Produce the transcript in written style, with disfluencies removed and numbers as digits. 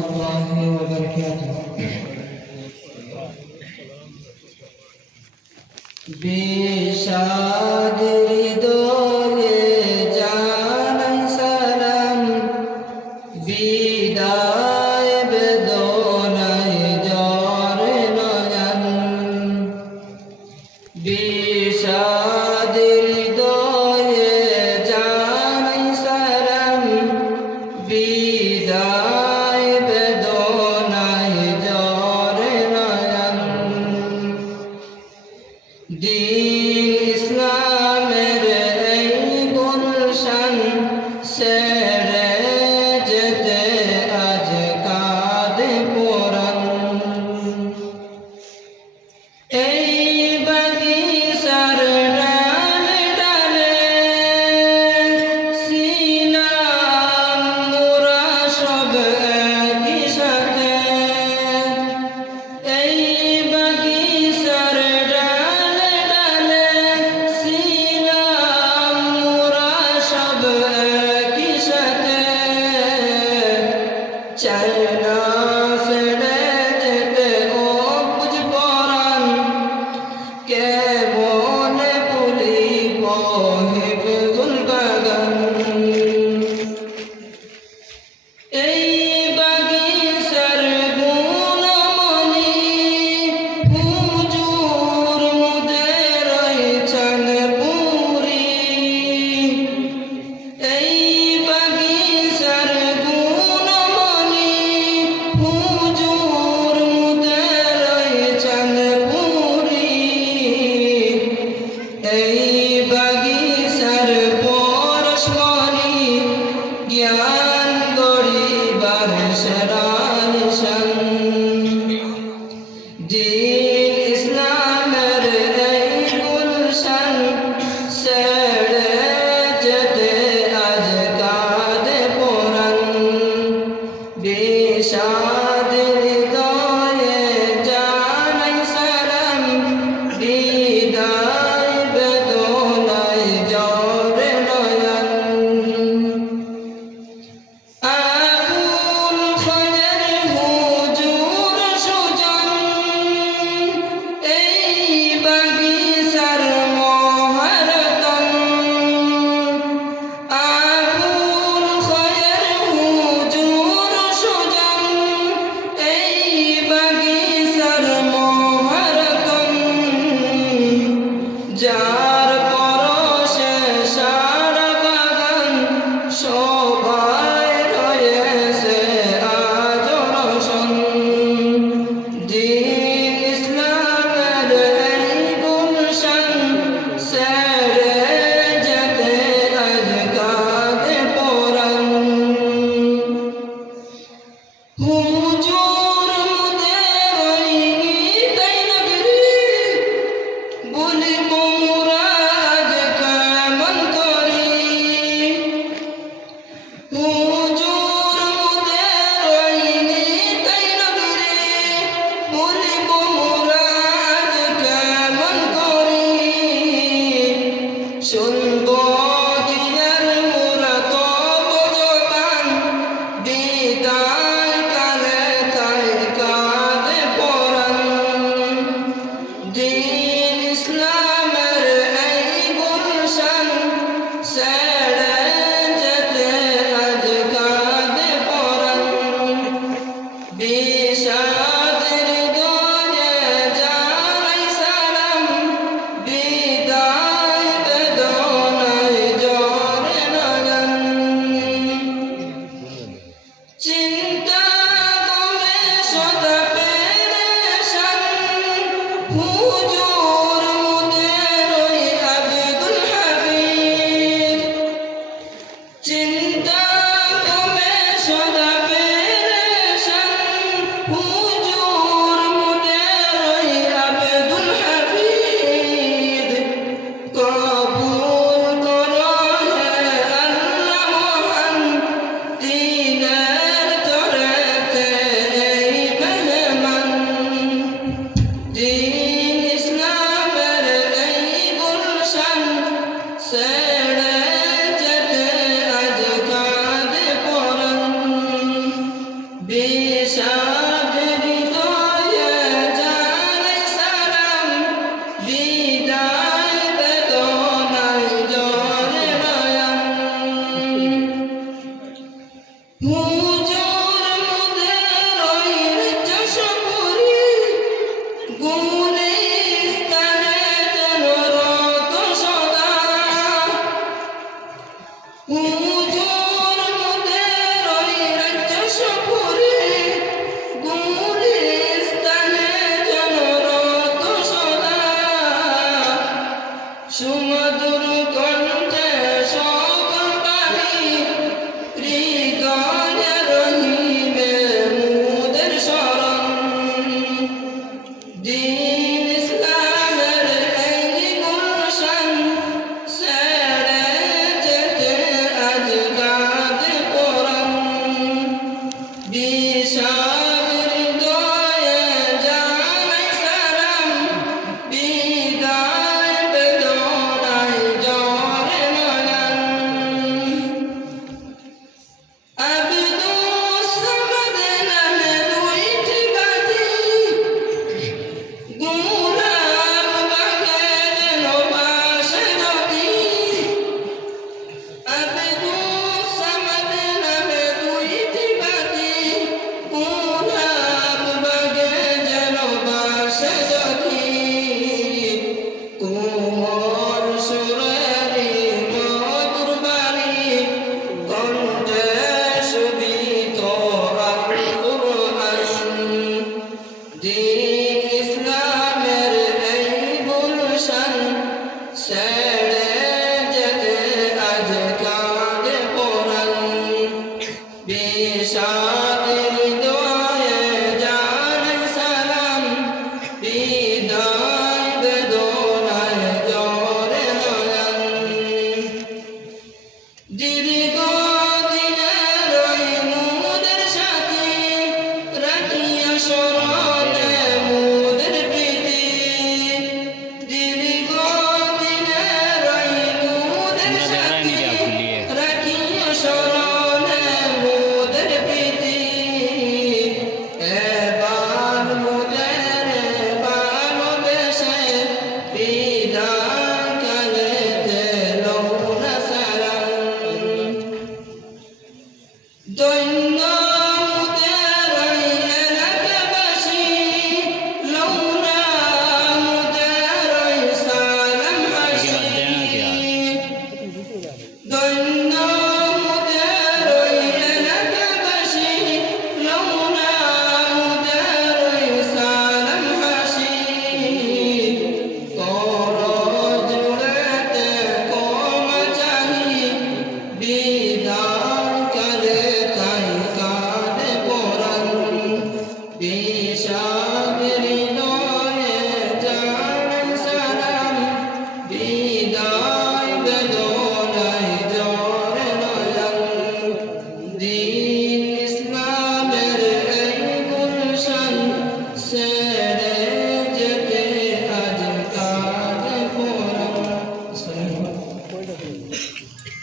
الله وبركاته বিষাদের হৃদয়ে জানাই সালাম বিদায় বেদনায় জ্বরে নয়ন বিষাদের হৃদয়ে জানাই সালাম বিদায় বেদনায় জ্বরে নয়ন দিন ইসলামের এই গুলশান ছেড়ে যেতে আজ কাঁদে পুরাণ এই বাগিচার ডালে ডালে ছিলাম মোরা সব একই সাথে এই বাগিচার ডালে ডালে ছিলাম মোরা সব একই সাথে চাই না ছেড়ে যেতে ও বুঝ পরাণ কেমনে ভুলিব হিফজুল বাগান এই বাগিচার গুণমণি হুজুর মুদের রয়েছেন পুরী এই বাগিচার গুণমণি হুজুর মুদের রয়েছেন পুরী এই বাগিচার পরশমণি জ্ঞান গরিবার সেরা নিশান দিন ইসলামের এই গুলশান ছেড়ে যেতে আজ কাঁদে পুরাণ বিষাদের হৃদয়ে জানাই সালাম বিদায় বেদনায় জ্বরে নয়ন আবুল খয়ের হুজুর সুজন এই বাগিচার মহারতন আবুল খয়ের হুজুর সুজন এই বাগিচার মহারতন যার পরশে সারা বাগান শোভায় রয়েছে আজ রোশন দিন ইসলামের এই গুলশান ছেড়ে যেতে আজ কাঁদে পুরাণ হুজুর মুদের ওই গীতাই নগরী বলিব মোরা আজ কেমন করি হুজুর মুদের ওই গীতাই নগরী বলিব মোরা আজ কেমন করি শুনব কি আর মোরা তব জবান বিদায় কালে তাই কাঁদে পুরাণ দিন ইসলামের এই গুলশান ছেড়ে যেতে আজ কাঁদে পুরাণ বিষাদের হৃদয়ে জানাই সালাম বিদায় বেদনায় জ্বরে নয়ন চিন্তা গমে সদা পেরেশান হুজুর মুদের ওই আব্দুল হাবিব চিন্তা গমে সদা পেরেশান হুজুর মুদের ওই আব্দুল হাবিব কবুল করো হে আল্লাহ মহান দিনের তরেতে এই মেহমান দিন ইসলামের এই গুলশান ছেড়ে যেতে আজ কাঁদে পুরাণ বিষাদ হৃদয়ে জানাই সালাম, বিদায় বেদনায় জ্বরে নয়ন। হুজুর মোদের ওই যশোপুরী গুলিস্তানে যেন রত সদা। হুজুর মোদের ওই যশোপুরী গুলিস্তানে যেন রত সদা। সুমধুর কণ্ঠে সকল বাণী হৃদয়ে রহিবে মোদের স্মরণ। দিন ইসলামের এই গুলশান ছেড়ে যেতে আজ কাঁদে পরাণ। বিষাদ